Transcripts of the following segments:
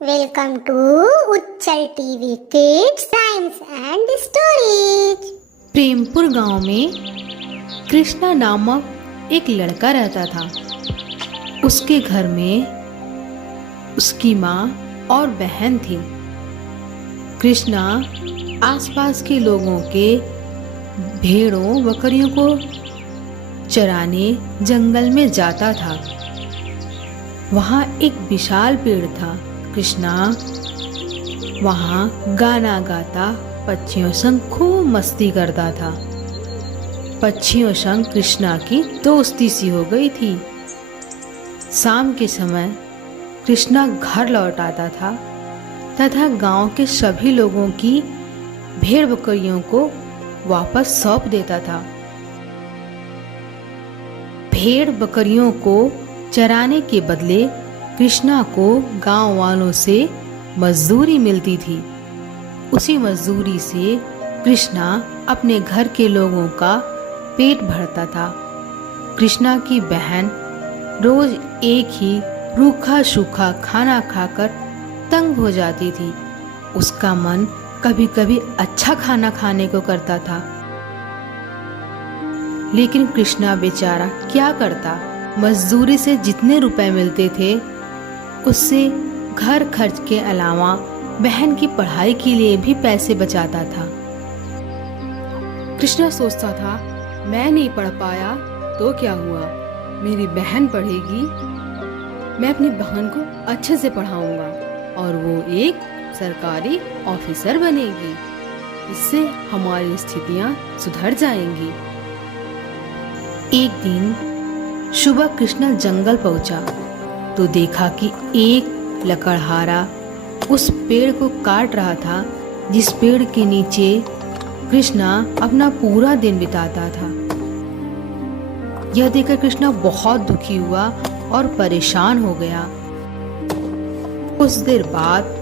Welcome to Uchchal TV kids rhymes and stories. Prempur गांव में कृष्णा नामक एक लड़का रहता था। उसके घर में उसकी माँ और बहन थी। कृष्णा आसपास के लोगों के भेड़ों बकरियों को चराने जंगल में जाता था। वहाँ एक विशाल पेड़ था। कृष्णा वहाँ गाना गाता पक्षियों संग खूब मस्ती करता था। पक्षियों संग कृष्णा की दोस्ती सी हो गई थी। शाम के समय कृष्णा घर लौट आता था तथा गांव के सभी लोगों की भेड़ बकरियों को वापस सौंप देता था। भेड़ बकरियों को चराने के बदले कृष्णा को गांव वालों से मजदूरी मिलती थी। उसी मजदूरी से कृष्णा अपने घर के लोगों का पेट भरता था। कृष्णा की बहन रोज एक ही रूखा सूखा खाना खाकर तंग हो जाती थी। उसका मन कभी कभी अच्छा खाना खाने को करता था, लेकिन कृष्णा बेचारा क्या करता। मजदूरी से जितने रुपए मिलते थे उससे घर खर्च के अलावा बहन की पढ़ाई के लिए भी पैसे बचाता था। कृष्णा सोचता था, मैं नहीं पढ़ पाया तो क्या हुआ, मेरी बहन पढ़ेगी, मैं अपनी बहन को अच्छे से पढ़ाऊंगा और वो एक सरकारी ऑफिसर बनेगी। इससे हमारी स्थितियां सुधर जाएंगी। एक दिन सुबह कृष्णा जंगल पहुंचा तो देखा कि एक लकड़हारा उस पेड़ को काट रहा था जिस पेड़ के नीचे कृष्णा अपना पूरा दिन बिताता था। यह देखकर कृष्णा बहुत दुखी हुआ और परेशान हो गया। कुछ देर बाद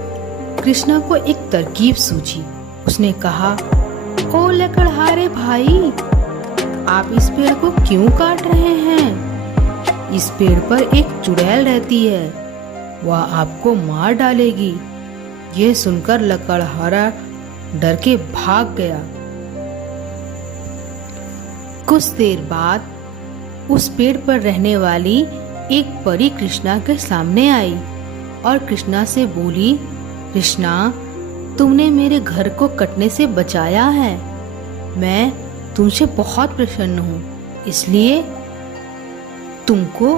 कृष्णा को एक तरकीब सूझी। उसने कहा, ओ लकड़हारे भाई, आप इस पेड़ को क्यों काट रहे हैं? इस पेड़ पर एक चुड़ैल रहती है, वह आपको मार डालेगी। यह सुनकर लकड़हारा डर के भाग गया। कुछ देर बाद उस पेड़ पर रहने वाली एक परी कृष्णा के सामने आई और कृष्णा से बोली, कृष्णा, तुमने मेरे घर को कटने से बचाया है। मैं तुमसे बहुत प्रसन्न हूँ, इसलिए तुमको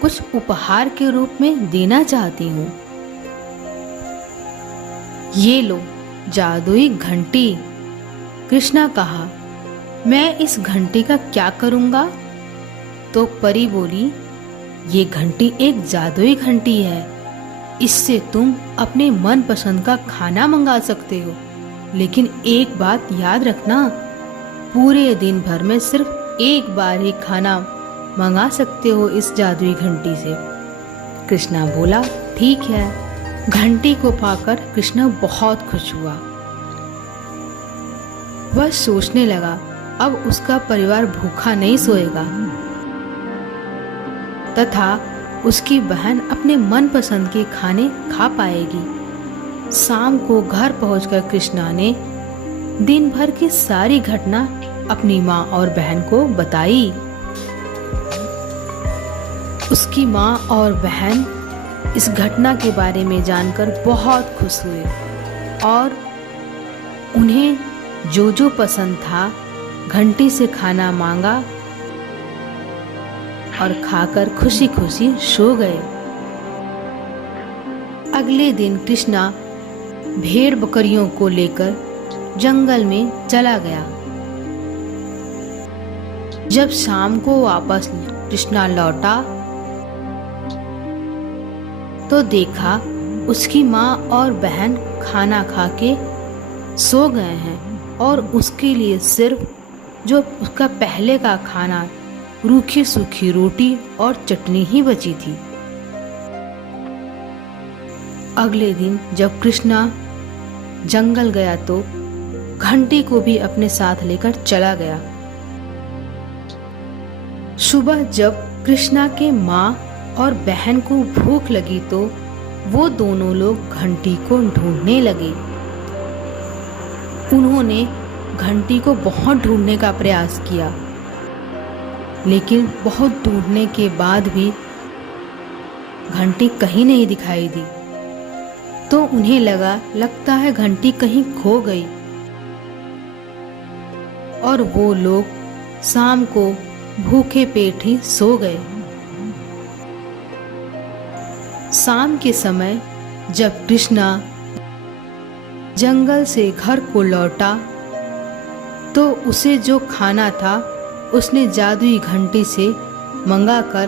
कुछ उपहार के रूप में देना चाहती हूँ। ये लो जादुई घंटी। कृष्णा कहा, मैं इस घंटी का क्या करूँगा? तो परी बोली, ये घंटी एक जादुई घंटी है। इससे तुम अपने मनपसंद का खाना मंगा सकते हो, लेकिन एक बात याद रखना, पूरे दिन भर में सिर्फ एक बार ही खाना मंगा सकते हो इस जादुई घंटी से। कृष्णा बोला, ठीक है। घंटी को पाकर कृष्णा बहुत खुश हुआ। वह सोचने लगा, अब उसका परिवार भूखा नहीं सोएगा तथा उसकी बहन अपने मनपसंद के खाने खा पाएगी। शाम को घर पहुंचकर कृष्णा ने दिन भर की सारी घटना अपनी माँ और बहन को बताई। उसकी माँ और बहन इस घटना के बारे में जानकर बहुत खुश हुए और उन्हें जो जो पसंद था घंटी से खाना मांगा और खाकर खुशी खुशी सो गए। अगले दिन कृष्णा भेड़ बकरियों को लेकर जंगल में चला गया। जब शाम को वापस कृष्णा लौटा तो देखा उसकी माँ और बहन खाना खा के सो गए हैं और उसके लिए सिर्फ जो उसका पहले का खाना रूखी सूखी रोटी और चटनी ही बची थी। अगले दिन जब कृष्णा जंगल गया तो घंटी को भी अपने साथ लेकर चला गया। सुबह जब कृष्णा के माँ और बहन को भूख लगी तो वो दोनों लोग घंटी को ढूंढने लगे। उन्होंने घंटी को बहुत ढूंढने का प्रयास किया, लेकिन बहुत ढूंढने के बाद भी घंटी कहीं नहीं दिखाई दी। तो उन्हें लगता है घंटी कहीं खो गई, और वो लोग शाम को भूखे पेट ही सो गए। शाम के समय जब कृष्णा जंगल से घर को लौटा तो उसे जो खाना था उसने जादुई घंटी से मंगाकर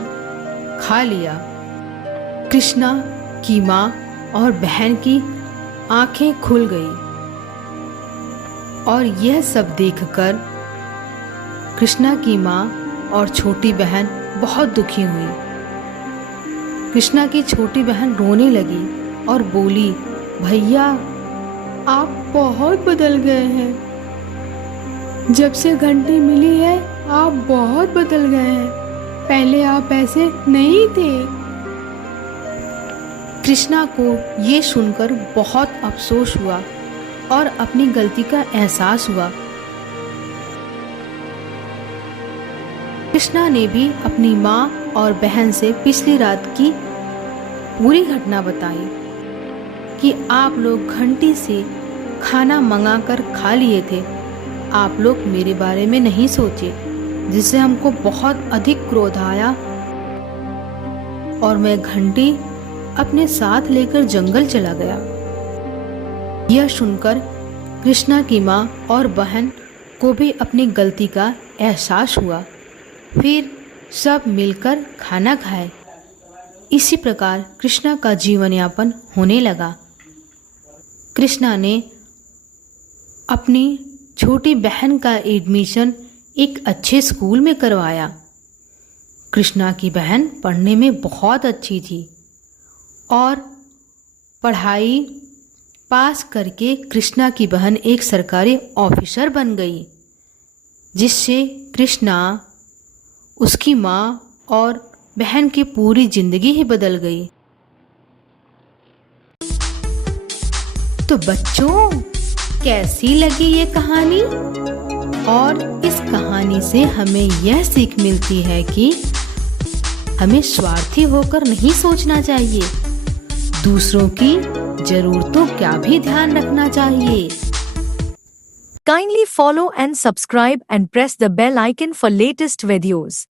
खा लिया। कृष्णा की माँ और बहन की आंखें खुल गई, और यह सब देखकर कृष्णा की माँ और छोटी बहन बहुत दुखी हुई। कृष्णा की छोटी बहन रोने लगी और बोली, भैया आप बहुत बदल गए हैं। जब से घंटी मिली है आप बहुत बदल गए हैं। पहले आप ऐसे नहीं थे। कृष्णा को ये सुनकर बहुत अफसोस हुआ और अपनी गलती का एहसास हुआ। कृष्णा ने भी अपनी माँ और बहन से पिछली रात की पूरी घटना बताई कि आप लोग घंटी से खाना मंगाकर खा लिए थे। आप लोग मेरे बारे में नहीं सोचे, जिससे हमको बहुत अधिक क्रोध आया और मैं घंटी अपने साथ लेकर जंगल चला गया। यह सुनकर कृष्णा की माँ और बहन को भी अपनी गलती का एहसास हुआ। फिर सब मिलकर खाना खाए। इसी प्रकार कृष्णा का जीवन यापन होने लगा। कृष्णा ने अपनी छोटी बहन का एडमिशन एक अच्छे स्कूल में करवाया। कृष्णा की बहन पढ़ने में बहुत अच्छी थी और पढ़ाई पास करके कृष्णा की बहन एक सरकारी ऑफिसर बन गई, जिससे कृष्णा, उसकी माँ और बहन की पूरी जिंदगी ही बदल गई। तो बच्चों, कैसी लगी ये कहानी? और इस कहानी से हमें यह सीख मिलती है कि हमें स्वार्थी होकर नहीं सोचना चाहिए, दूसरों की जरूरतों का भी ध्यान रखना चाहिए। Kindly follow and subscribe and press the bell icon for latest videos.